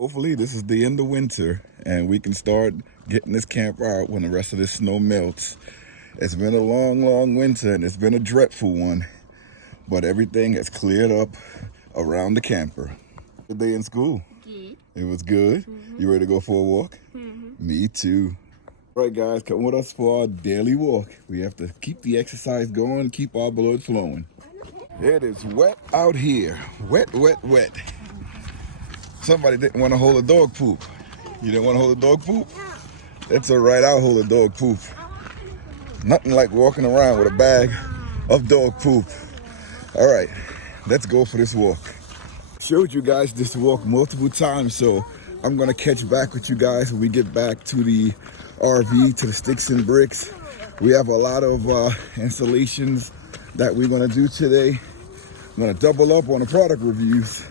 Hopefully this is the end of winter and we can start getting this camper out when the rest of this snow melts. It's been a long winter and it's been a dreadful one, but everything has cleared up around the camper. Good day in school? Good. It was good? You ready to go for a walk? Me too. All right guys, come with us for our daily walk. We have to keep the exercise going, keep our blood flowing. It is wet out here. Wet. Somebody didn't want to hold a dog poop. You didn't want to hold a dog poop? It's all right, I'll hold a dog poop. Nothing like walking around with a bag of dog poop. All right, let's go for this walk. Showed you guys this walk multiple times, so I'm gonna catch back with you guys when we get back to the RV, to the sticks and bricks. We have a lot of installations that we're gonna do today. I'm gonna double up on the product reviews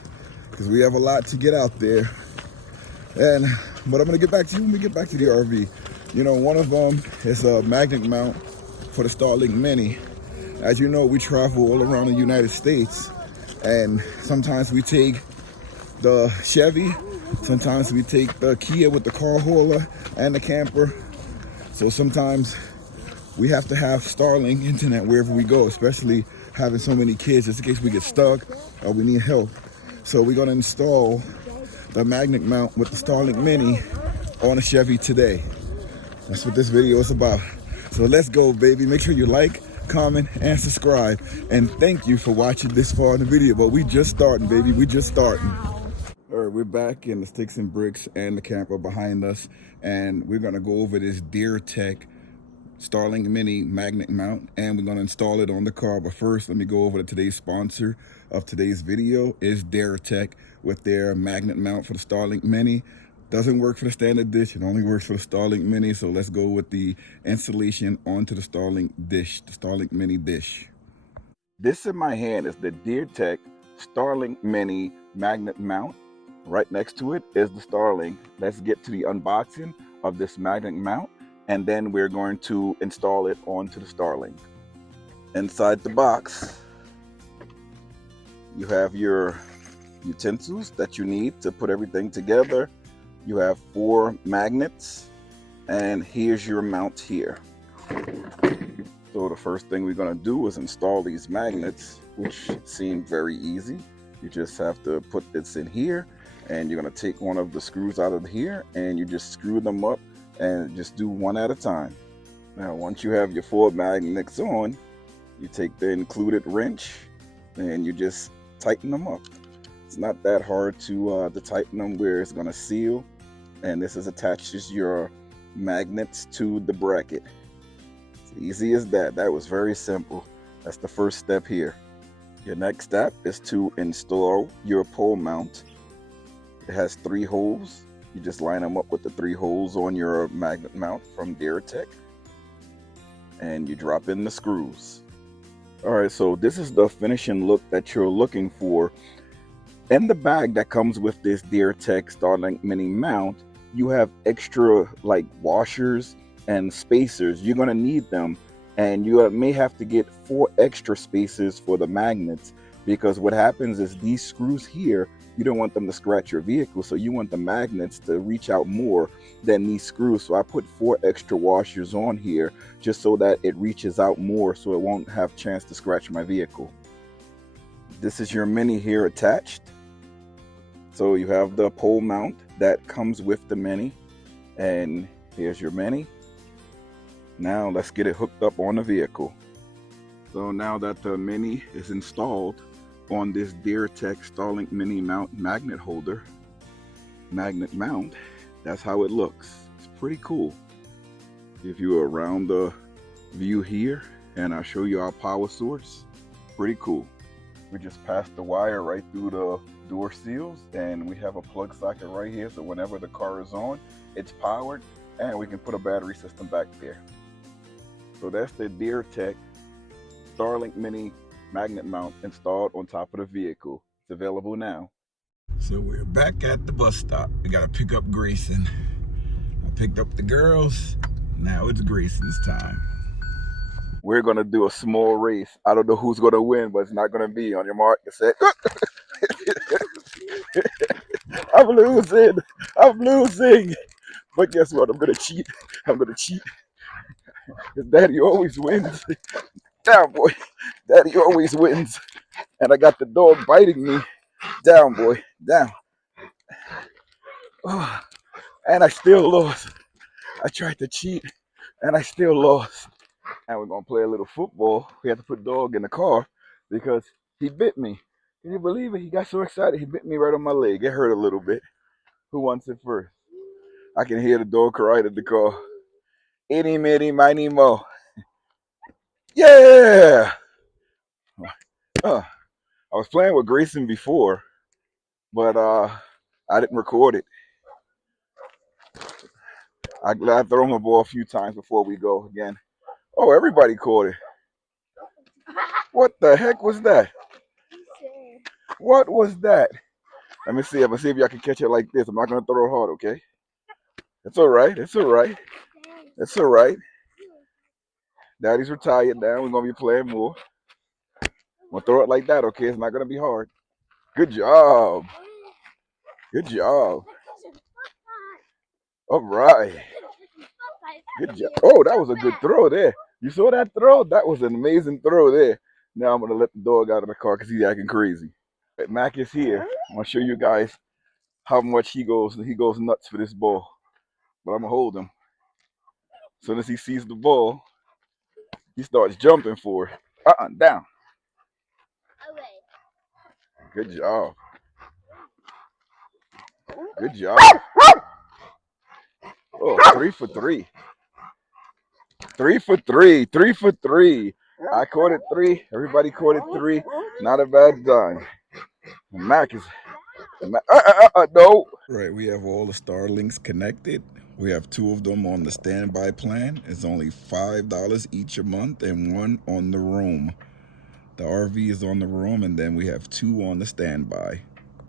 because we have a lot to get out there. But I'm gonna get back to you when we get back to the RV. You know, one of them is a magnet mount for the Starlink Mini. As you know, we travel all around the United States, and sometimes we take the Chevy, sometimes we take the Kia with the car hauler and the camper. So sometimes we have to have Starlink internet wherever we go, especially having so many kids, just in case we get stuck or we need help. So we're gonna install the magnet mount with the Starlink Mini on a Chevy today. That's what this video is about. So let's go, baby. Make sure you like, comment, and subscribe. And thank you for watching this far in the video. But we just starting, baby. We just starting. All right, we're back in the sticks and bricks and the camper behind us. And we're gonna go over this Daiertek Starlink Mini magnet mount, and we're gonna install it on the car. But first, let me go over to today's sponsor of today's video is Daiertek with their magnet mount for the Starlink Mini. Doesn't work for the standard dish, it only works for the Starlink Mini. So let's go with the installation onto the Starlink dish, the Starlink Mini dish. This in my hand is the Daiertek Starlink Mini magnet mount. Right next to it is the Starlink. Let's get to the unboxing of this magnet mount, and then we're going to install it onto the Starlink. Inside the box, you have your utensils that you need to put everything together. You have 4 magnets, and here's your mount here. So the first thing we're gonna do is install these magnets, which seem very easy. You just have to put this in here, and you're gonna take one of the screws out of here, and you just screw them up and just do one at a time. Now, once you have your 4 magnets on, you take the included wrench and you just tighten them up. It's not that hard to tighten them where it's gonna seal, and this is attaches your magnets to the bracket. It's easy as that. That was very simple. That's the first step here. Your next step is to install your pole mount. It has 3 holes. You just line them up with the 3 holes on your magnet mount from Daiertek, and you drop in the screws. All right, so this is the finishing look that you're looking for. In the bag that comes with this Daiertek Starlink Mini mount, you have extra like washers and spacers. You're gonna need them, and you may have to get 4 extra spacers for the magnets, because what happens is these screws here, you don't want them to scratch your vehicle, so you want the magnets to reach out more than these screws. So I put 4 extra washers on here just so that it reaches out more, so it won't have a chance to scratch my vehicle. This is your Mini here attached. So you have the pole mount that comes with the Mini, and here's your Mini. Now let's get it hooked up on the vehicle. So now that the Mini is installed on this Daiertek Starlink Mini mount magnet holder, magnet mount, that's how it looks. It's pretty cool. Give you a round view here, and I'll show you our power source. Pretty cool. We just passed the wire right through the door seals, and we have a plug socket right here, so whenever the car is on, it's powered, and we can put a battery system back there. So that's the Daiertek Starlink Mini magnet mount installed on top of the vehicle. It's available now. So we're back at the bus stop. We gotta pick up Grayson. I picked up the girls. Now it's Grayson's time. We're gonna do a small race. I don't know who's gonna win, but it's not gonna be on your mark, get set. I'm losing. I'm losing. But guess what? I'm gonna cheat. I'm gonna cheat. Cause Daddy always wins. Down, boy. Daddy always wins. And I got the dog biting me. Down, boy. Down. Oh, and I still lost. I tried to cheat, and I still lost. And we're gonna play a little football. We had to put dog in the car because he bit me. Can you believe it? He got so excited, he bit me right on my leg. It hurt a little bit. Who wants it first? I can hear the dog cry at the car. Itty, mitty, miny, mo. Yeah! I was playing with Grayson before, but I didn't record it. I throw him a ball a few times before we go again. Oh, everybody caught it. What the heck was that? What was that? Let me see. I'm gonna see if y'all can catch it like this. I'm not gonna throw it hard, okay? It's all right. It's all right. It's all right. Daddy's retired now. We're gonna be playing more. I'm gonna throw it like that, okay? It's not gonna be hard. Good job. Good job. All right. Good job. Oh, that was a good throw there. You saw that throw? That was an amazing throw there. Now I'm gonna let the dog out of the car because he's acting crazy. Right, Mac is here. I'm gonna show you guys how much he goes nuts for this ball. But I'm gonna hold him. As soon as he sees the ball, he starts jumping for it. Down. Good job. Good job. Oh, 3 for 3. 3 for 3. 3 for 3. I caught it 3. Everybody caught it 3. Not a bad time. Mac is. No. Right, we have all the Starlinks connected. We have 2 of them on the standby plan. It's only $5 each a month and 1 on the room. The RV is on the room, and then we have 2 on the standby.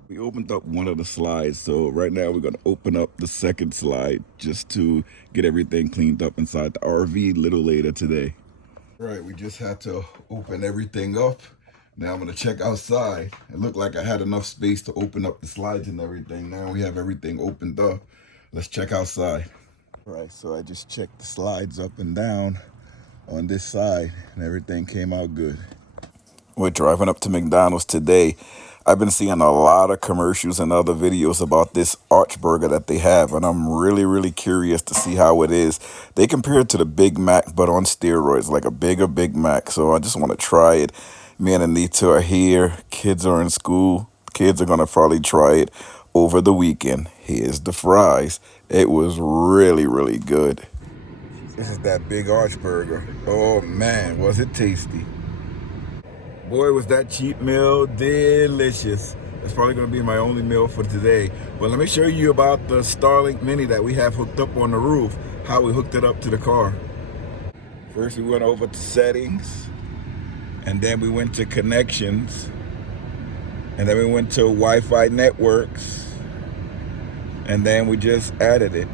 We opened up one of the slides, so right now we're going to open up the second slide just to get everything cleaned up inside the RV a little later today. Right, we just had to open everything up. Now I'm going to check outside. It looked like I had enough space to open up the slides and everything. Now we have everything opened up. Let's check outside. Right, so I just checked the slides up and down on this side, and everything came out good. We're driving up to McDonald's today. I've been seeing a lot of commercials and other videos about this arch burger that they have, and I'm really curious to see how it is. They compare it to the Big Mac, but on steroids, like a bigger Big Mac. So I just want to try it. Me and Anita are here. Kids are in school. Kids are going to probably try it over the weekend. Here's the fries. It was really good. This is that big arch burger. Oh man, was it tasty. Boy, was that cheap meal delicious. It's probably going to be my only meal for today. But let me show you about the Starlink Mini that we have hooked up on the roof, how we hooked it up to the car. First we went over to settings, and then we went to connections, and then we went to Wi-Fi networks, and then we just added it.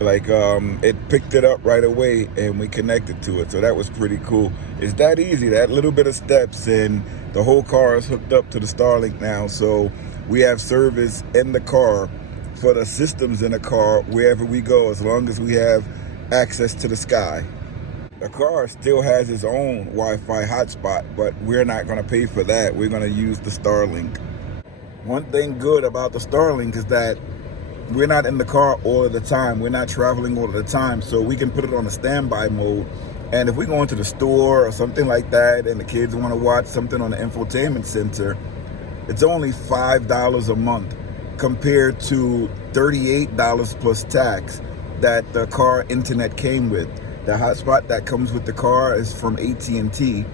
Like it picked it up right away and we connected to it, so that was pretty cool. It's that easy, that little bit of steps, and the whole car is hooked up to the Starlink now, so we have service in the car for the systems in the car wherever we go, as long as we have access to the sky. The car still has its own Wi-Fi hotspot, but we're not going to pay for that. We're going to use the Starlink. One thing good about the Starlink is that we're not in the car all of the time. We're not traveling all of the time, so we can put it on a standby mode. And if we go into the store or something like that and the kids want to watch something on the infotainment center, it's only $5 a month compared to $38 plus tax that the car internet came with. The hotspot that comes with the car is from AT&T,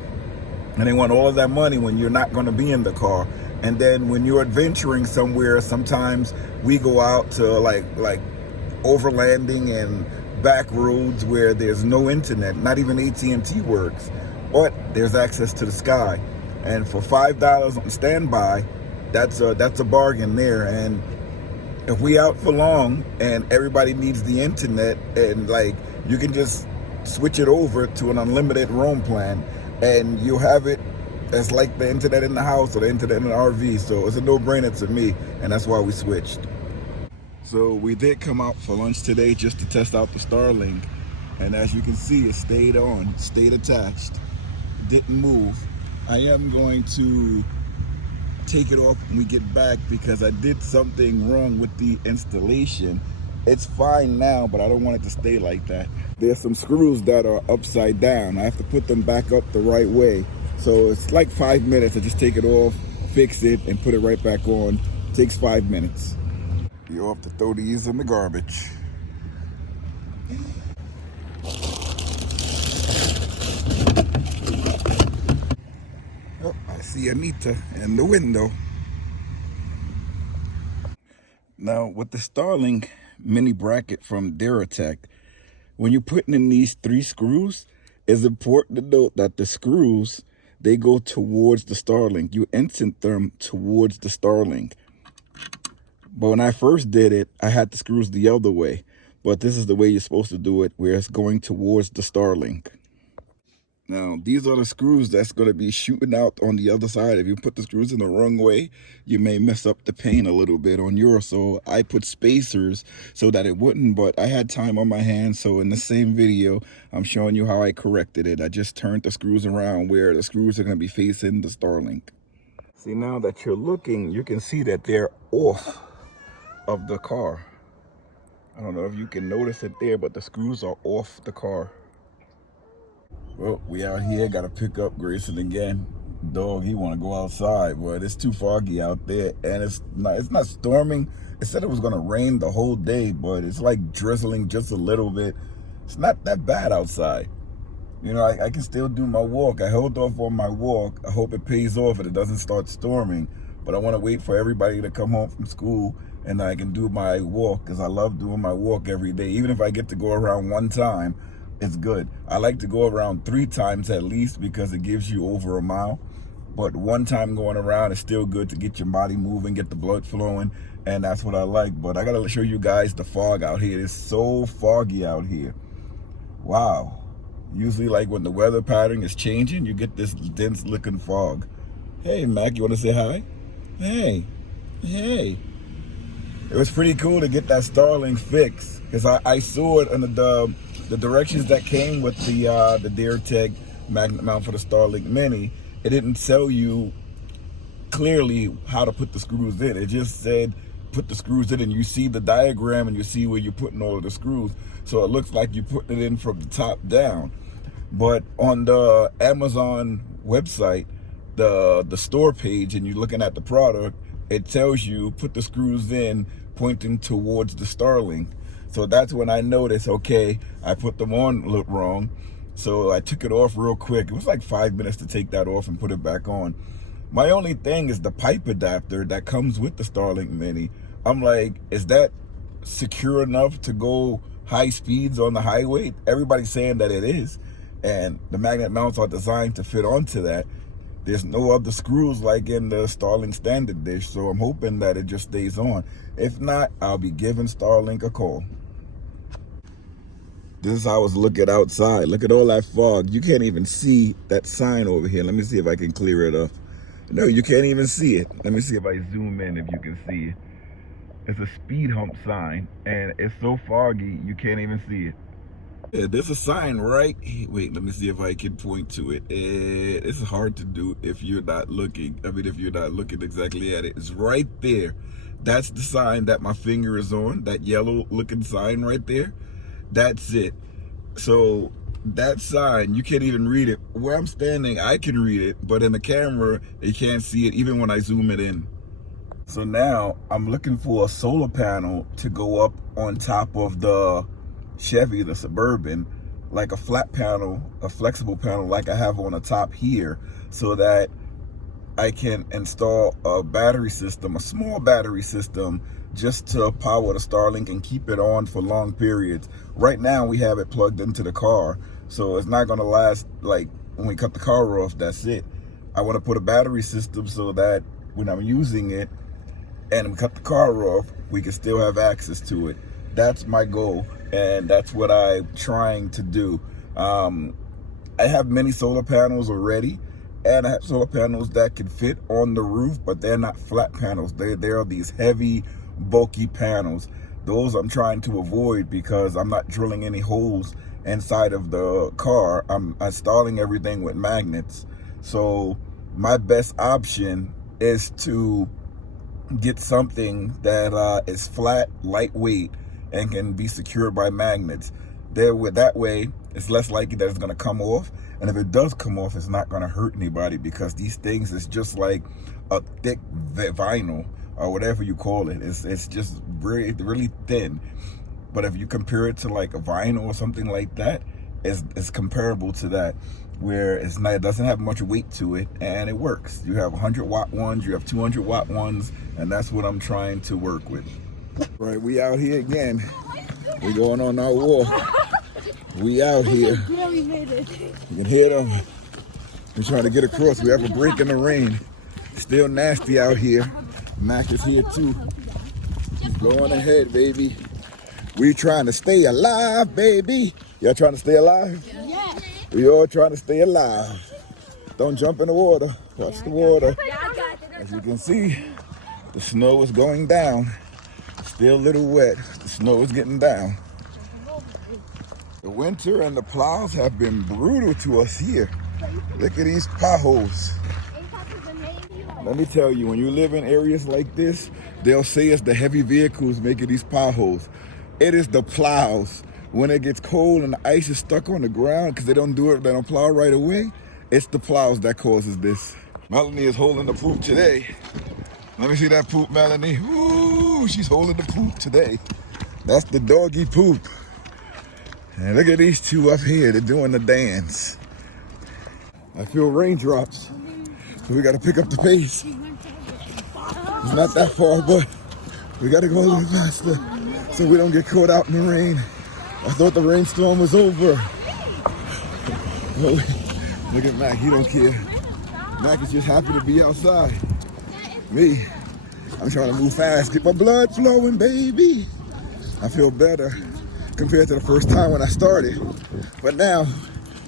and they want all of that money when you're not going to be in the car. And then when you're adventuring somewhere, sometimes we go out to like overlanding and back roads where there's no internet, not even AT&T works, but there's access to the sky. And for $5 on standby, that's a bargain there. And if we out for long and everybody needs the internet, and like you can just switch it over to an unlimited roam plan, and you'll have it as like the internet in the house or the internet in the RV. So it's a no-brainer to me, and that's why we switched. So we did come out for lunch today just to test out the Starlink, and as you can see, it stayed on, stayed attached, didn't move. I am going to take it off when we get back because I did something wrong with the installation. It's fine now, but I don't want it to stay like that. There's some screws that are upside down. I have to put them back up the right way. So it's like 5 minutes. I just take it off, fix it, and put it right back on. It takes 5 minutes. You have to throw these in the garbage. Oh, I see Anita in the window. Now with the Starlink mini bracket from Daiertek, when you're putting in these 3 screws, it's important to note that the screws, they go towards the Starlink. You insert them towards the Starlink. But when I first did it, I had the screws the other way. But this is the way you're supposed to do it, where it's going towards the Starlink. Now, these are the screws that's going to be shooting out on the other side. If you put the screws in the wrong way, you may mess up the paint a little bit on yours. So I put spacers so that it wouldn't, but I had time on my hands. So in the same video, I'm showing you how I corrected it. I just turned the screws around where the screws are going to be facing the Starlink. See, now that you're looking, you can see that they're off of the car. I don't know if you can notice it there, but the screws are off the car. Well, we out here, gotta pick up Grayson again. Dog, he wanna go outside, but it's too foggy out there, and it's not storming. It said it was gonna rain the whole day, but it's like drizzling just a little bit. It's not that bad outside. You know, I can still do my walk. I held off on my walk. I hope it pays off and it doesn't start storming, but I wanna wait for everybody to come home from school and I can do my walk, because I love doing my walk every day. Even if I get to go around 1 time, it's good. I like to go around 3 times at least because it gives you over a mile. But 1 time going around is still good to get your body moving, get the blood flowing, and that's what I like. But I gotta show you guys the fog out here. It's so foggy out here. Wow. Usually like when the weather pattern is changing, you get this dense looking fog. Hey Mac, you wanna say hi? Hey, hey. It was pretty cool to get that Starlink fixed because I saw it on the directions that came with the Daiertek magnet mount for the Starlink Mini. It didn't tell you clearly how to put the screws in. It just said put the screws in, and you see the diagram and you see where you're putting all of the screws. So it looks like you're putting it in from the top down. But on the Amazon website, the store page, and you're looking at the product, it tells you put the screws in pointing towards the Starlink. So that's when I noticed, okay, I put them on wrong. So I took it off real quick. It was like 5 minutes to take that off and put it back on. My only thing is the pipe adapter that comes with the Starlink Mini. I'm like, is that secure enough to go high speeds on the highway? Everybody's saying that it is. And the magnet mounts are designed to fit onto that. There's no other screws like in the Starlink standard dish, so I'm hoping that it just stays on. If not, I'll be giving Starlink a call. This is how I was looking outside. Look at all that fog. You can't even see that sign over here. Let me see if I can clear it up. No, you can't even see it. Let me see if I zoom in if you can see it. It's a speed hump sign, and it's so foggy you can't even see it. Yeah, there's a sign right. Wait, let me see if I can point to it. It's hard to do if you're not looking. I mean, if you're not looking exactly at it. It's right there. That's the sign that my finger is on. That yellow looking sign right there. That's it. So that sign, you can't even read it. Where I'm standing, I can read it, but in the camera, you can't see it even when I zoom it in. So now I'm looking for a solar panel to go up on top of the Chevy, the Suburban, like a flat panel, a flexible panel like I have on the top here, so that I can install a battery system, a small battery system, just to power the Starlink and keep it on for long periods. Right now we have it plugged into the car, so it's not gonna last. Like when we cut the car off, that's it. I want to put a battery system so that when I'm using it and we cut the car off, we can still have access to it. That's my goal, and that's what I'm trying to do. I have many solar panels already, and I have solar panels that can fit on the roof, but they're not flat panels. They are these heavy, bulky panels. Those I'm trying to avoid because I'm not drilling any holes inside of the car. I'm installing everything with magnets. So my best option is to get something that is flat, lightweight, and can be secured by magnets. That way, it's less likely that it's going to come off. And if it does come off, it's not going to hurt anybody, because these things is just like a thick vinyl or whatever you call it. It's just really thin. But if you compare it to like a vinyl or something like that, it's comparable to that, where it's not, it doesn't have much weight to it, and it works. You have 100-watt ones, you have 200-watt ones, and that's what I'm trying to work with. Right, we out here again. We're going on our walk. We out here. You can hear them. We're trying to get across. We have a break in the rain. Still nasty out here. Mac is here too. Go on ahead, baby. We trying to stay alive, baby. Y'all trying to stay alive? Yeah. We all trying to stay alive. Don't jump in the water. Watch the water. As you can see, the snow is going down. Still a little wet. The snow is getting down. The winter and the plows have been brutal to us here. Look at these potholes. Let me tell you, when you live in areas like this, they'll say it's the heavy vehicles making these potholes. It is the plows. When it gets cold and the ice is stuck on the ground because they don't plow right away, it's the plows that causes this. Melanie is holding the poop today. Let me see that poop, Melanie. Ooh, she's holding the poop today. That's the doggy poop. And look at these two up here, they're doing the dance. I feel raindrops, so we gotta pick up the pace. It's not that far, but we gotta go a little faster so we don't get caught out in the rain. I thought the rainstorm was over. Oh, look at Mac, he don't care. Mac is just happy to be outside. Me, I'm trying to move fast, get my blood flowing, baby. I feel better compared to the first time when I started. But now,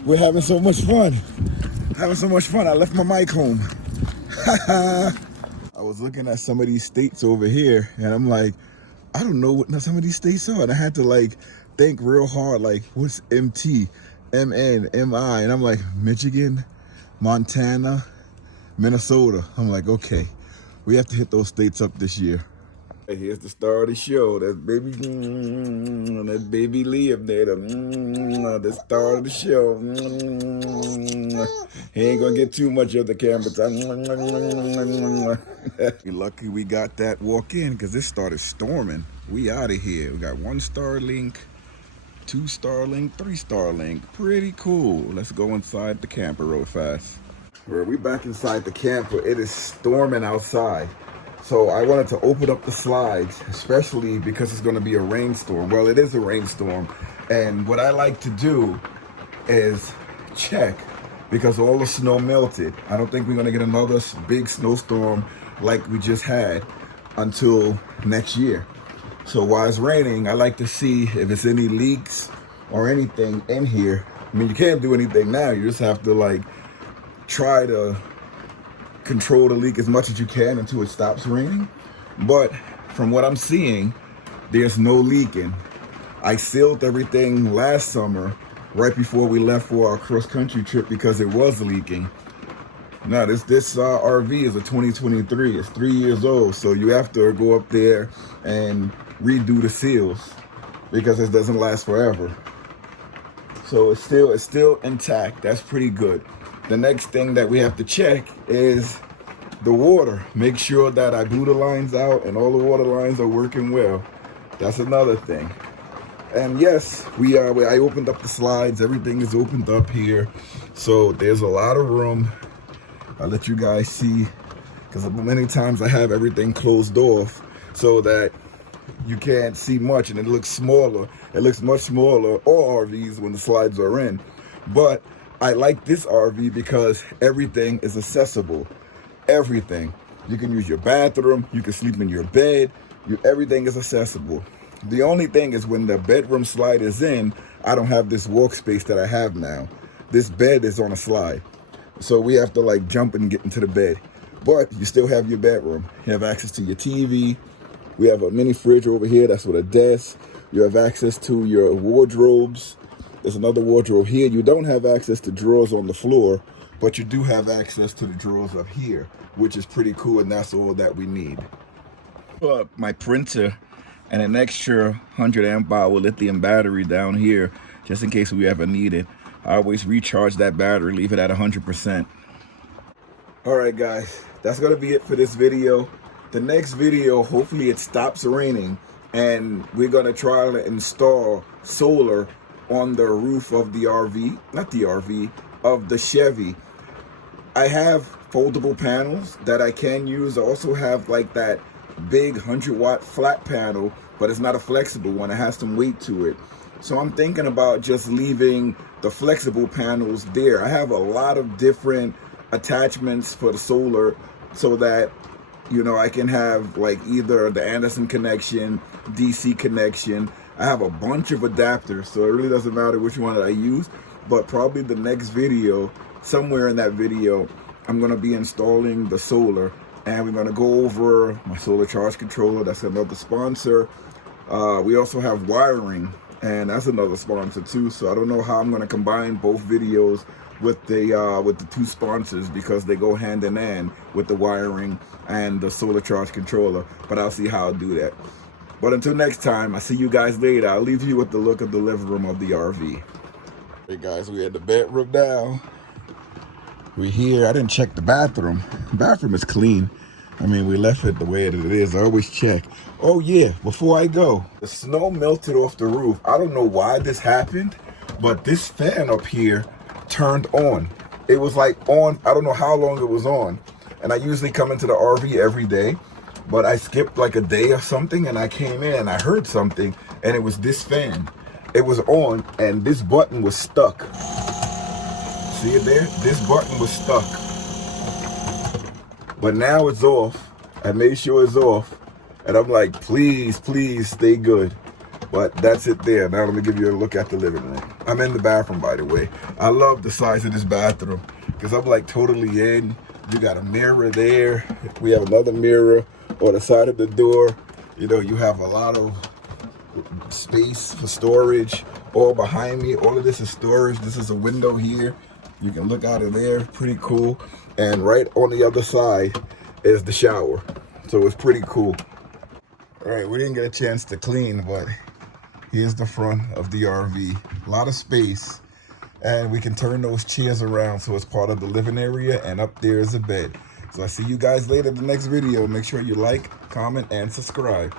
we're having so much fun. Having so much fun, I left my mic home. I was looking at some of these states over here, and I'm like, I don't know what some of these states are. And I had to like think real hard, like, what's MT, MN, MI? And I'm like, Michigan, Montana, Minnesota. I'm like, okay, we have to hit those states up this year. Here's the star of the show. That's baby, that baby Liam there. The star of the show. He ain't gonna get too much of the camera time. We're lucky we got that walk in because this started storming. We out of here. We got 1 Starlink, 2 Starlink, 3 Starlink. Pretty cool. Let's go inside the camper real fast. We back inside the camper. It is storming outside. So I wanted to open up the slides, especially because it's going to be a rainstorm. Well, it is a rainstorm. And what I like to do is check, because all the snow melted. I don't think we're going to get another big snowstorm like we just had until next year. So while it's raining, I like to see if it's any leaks or anything in here. I mean, you can't do anything now. You just have to like try to control the leak as much as you can until it stops raining. But from what I'm seeing, there's no leaking. I sealed everything last summer right before we left for our cross-country trip because it was leaking. Now this RV is a 2023. It's 3 years old, so you have to go up there and redo the seals because it doesn't last forever. So it's still intact. That's pretty good. The next thing that we have to check is the water. Make sure that I blew the lines out and all the water lines are working well. That's another thing. And yes, I opened up the slides. Everything is opened up here. So there's a lot of room. I'll let you guys see, because many times I have everything closed off so that you can't see much and it looks smaller. It looks much smaller, all RVs, when the slides are in. But I like this RV because everything is accessible. Everything. You can use your bathroom, you can sleep in your bed, everything is accessible. The only thing is when the bedroom slide is in, I don't have this workspace that I have now. This bed is on a slide. So we have to like jump and get into the bed. But you still have your bedroom. You have access to your TV, We have a mini fridge over here. That's with a desk. You have access to your wardrobes. There's another wardrobe here. You don't have access to drawers on the floor, but you do have access to the drawers up here, which is pretty cool, and that's all that we need. My printer and an extra 100 amp hour lithium battery down here, just in case we ever need it. I always recharge that battery, leave it at 100%. All right, guys, that's gonna be it for this video. The next video, hopefully it stops raining, and we're gonna try to install solar on the roof of the RV, not the RV, of the Chevy. I have foldable panels that I can use. I also have like that big 100-watt flat panel, but it's not a flexible one. It has some weight to it. So I'm thinking about just leaving the flexible panels there. I have a lot of different attachments for the solar so that, you know, I can have like either the Anderson connection, DC connection. I have a bunch of adapters, so it really doesn't matter which one that I use. But probably the next video, somewhere in that video, I'm gonna be installing the solar, and we're gonna go over my solar charge controller. That's another sponsor. We also have wiring, and that's another sponsor too. So I don't know how I'm gonna combine both videos with the two sponsors, because they go hand in hand with the wiring and the solar charge controller, but I'll see how I'll do that. But until next time, I'll see you guys later. I'll leave you with the look of the living room of the RV. Hey guys, we had the bedroom now. We here. I didn't check the bathroom. The bathroom is clean. I mean, we left it the way it is. I always check. Oh yeah, before I go, the snow melted off the roof. I don't know why this happened, but this fan up here turned on. It was like on, I don't know how long it was on. And I usually come into the RV every day, but I skipped like a day or something, and I came in and I heard something, and it was this fan. It was on, and this button was stuck. See it there? This button was stuck. But now it's off. I made sure it's off, and I'm like, please, please stay good. But that's it there. Now let me give you a look at the living room. I'm in the bathroom, by the way. I love the size of this bathroom, because I'm like totally in. You got a mirror there. We have another mirror on the side of the door. You know, you have a lot of space for storage all behind me. All of this is storage. This is a window here. You can look out of there. Pretty cool. And right on the other side is the shower. So it's pretty cool. All right, we didn't get a chance to clean, but here's the front of the RV. A lot of space. And we can turn those chairs around so it's part of the living area, and up there is a bed. So I see you guys later in the next video. Make sure you like, comment, and subscribe.